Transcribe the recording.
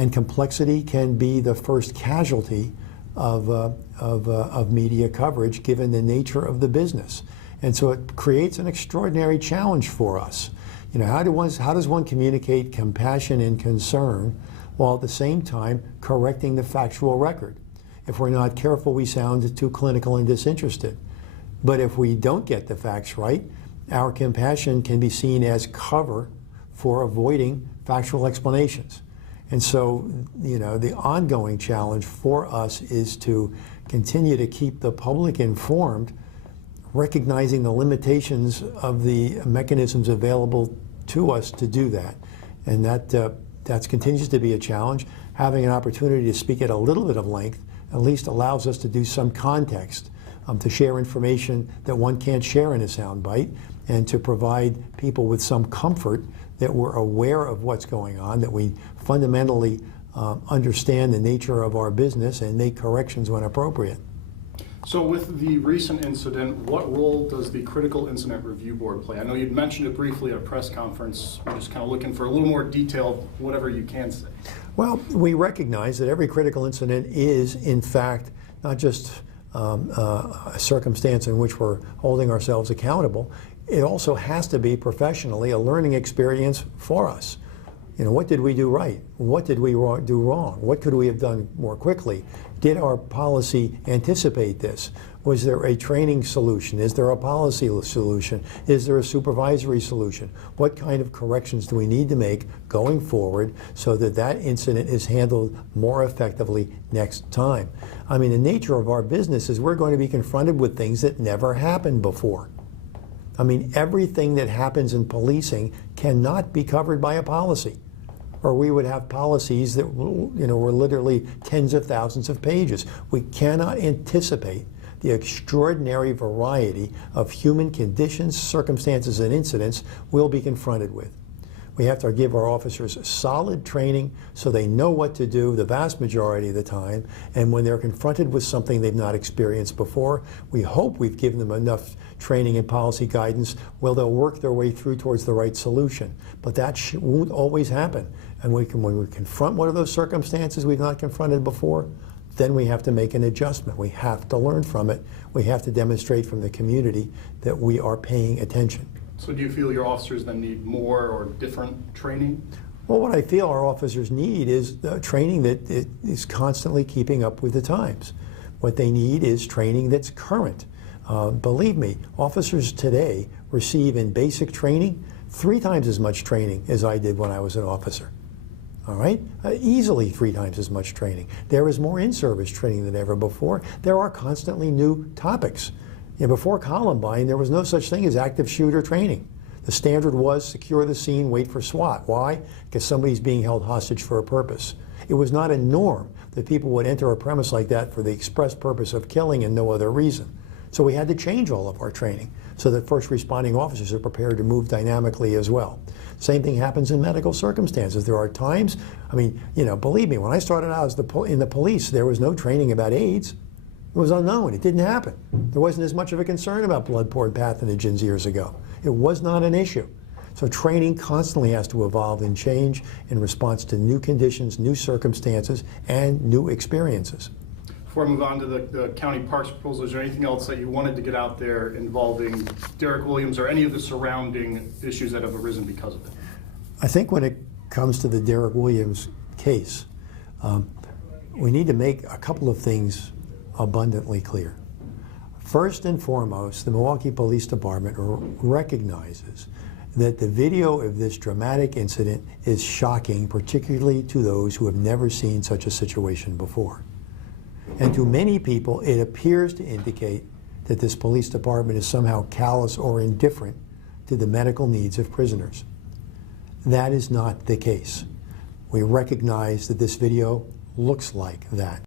And complexity can be the first casualty of media coverage, given the nature of the business. And so it creates an extraordinary challenge for us. You know, how does one communicate compassion and concern while at the same time correcting the factual record? If we're not careful, we sound too clinical and disinterested. But if we don't get the facts right, our compassion can be seen as cover for avoiding factual explanations. And so, you know, the ongoing challenge for us is to continue to keep the public informed, recognizing the limitations of the mechanisms available to us to do that. And that continues to be a challenge. Having an opportunity to speak at a little bit of length at least allows us to do some context, to share information that one can't share in a soundbite, and to provide people with some comfort that we're aware of what's going on, that we fundamentally understand the nature of our business and make corrections when appropriate. So with the recent incident, what role does the Critical Incident Review Board play? I know you'd mentioned it briefly at a press conference. We're just kind of looking for a little more detail, whatever you can say. Well, we recognize that every critical incident is, in fact, not just a circumstance in which we're holding ourselves accountable. It also has to be professionally a learning experience for us. You know, what did we do right? What did we do wrong? What could we have done more quickly? Did our policy anticipate this? Was there a training solution? Is there a policy solution? Is there a supervisory solution? What kind of corrections do we need to make going forward so that that incident is handled more effectively next time? I mean, the nature of our business is we're going to be confronted with things that never happened before. I mean, everything that happens in policing cannot be covered by a policy, or we would have policies that, you know, were literally tens of thousands of pages. We cannot anticipate the extraordinary variety of human conditions, circumstances, and incidents we'll be confronted with. We have to give our officers solid training so they know what to do the vast majority of the time, and when they're confronted with something they've not experienced before, we hope we've given them enough training and policy guidance where they'll work their way through towards the right solution. But that won't always happen. And when we confront one of those circumstances we've not confronted before, then we have to make an adjustment. We have to learn from it. We have to demonstrate from the community that we are paying attention. So do you feel your officers then need more or different training? Well, what I feel our officers need is training that is constantly keeping up with the times. What they need is training that's current. Believe me, officers today receive in basic training 3 times as much training as I did when I was an officer. All right? Easily 3 times as much training. There is more in-service training than ever before. There are constantly new topics. You know, before Columbine, there was no such thing as active shooter training. The standard was secure the scene, wait for SWAT. Why? Because somebody's being held hostage for a purpose. It was not a norm that people would enter a premise like that for the express purpose of killing and no other reason. So we had to change all of our training so that first responding officers are prepared to move dynamically as well. Same thing happens in medical circumstances. There are times, I mean, you know, believe me, when I started out as in the police, there was no training about AIDS. It was unknown. It didn't happen. There wasn't as much of a concern about blood-borne pathogens years ago. It was not an issue. So training constantly has to evolve and change in response to new conditions, new circumstances, and new experiences. Before I move on to the county parks proposal, is there anything else that you wanted to get out there involving Derek Williams or any of the surrounding issues that have arisen because of it? I think when it comes to the Derek Williams case, we need to make a couple of things abundantly clear. First and foremost, the Milwaukee Police Department recognizes that the video of this dramatic incident is shocking, particularly to those who have never seen such a situation before. And to many people, it appears to indicate that this police department is somehow callous or indifferent to the medical needs of prisoners. That is not the case. We recognize that this video looks like that.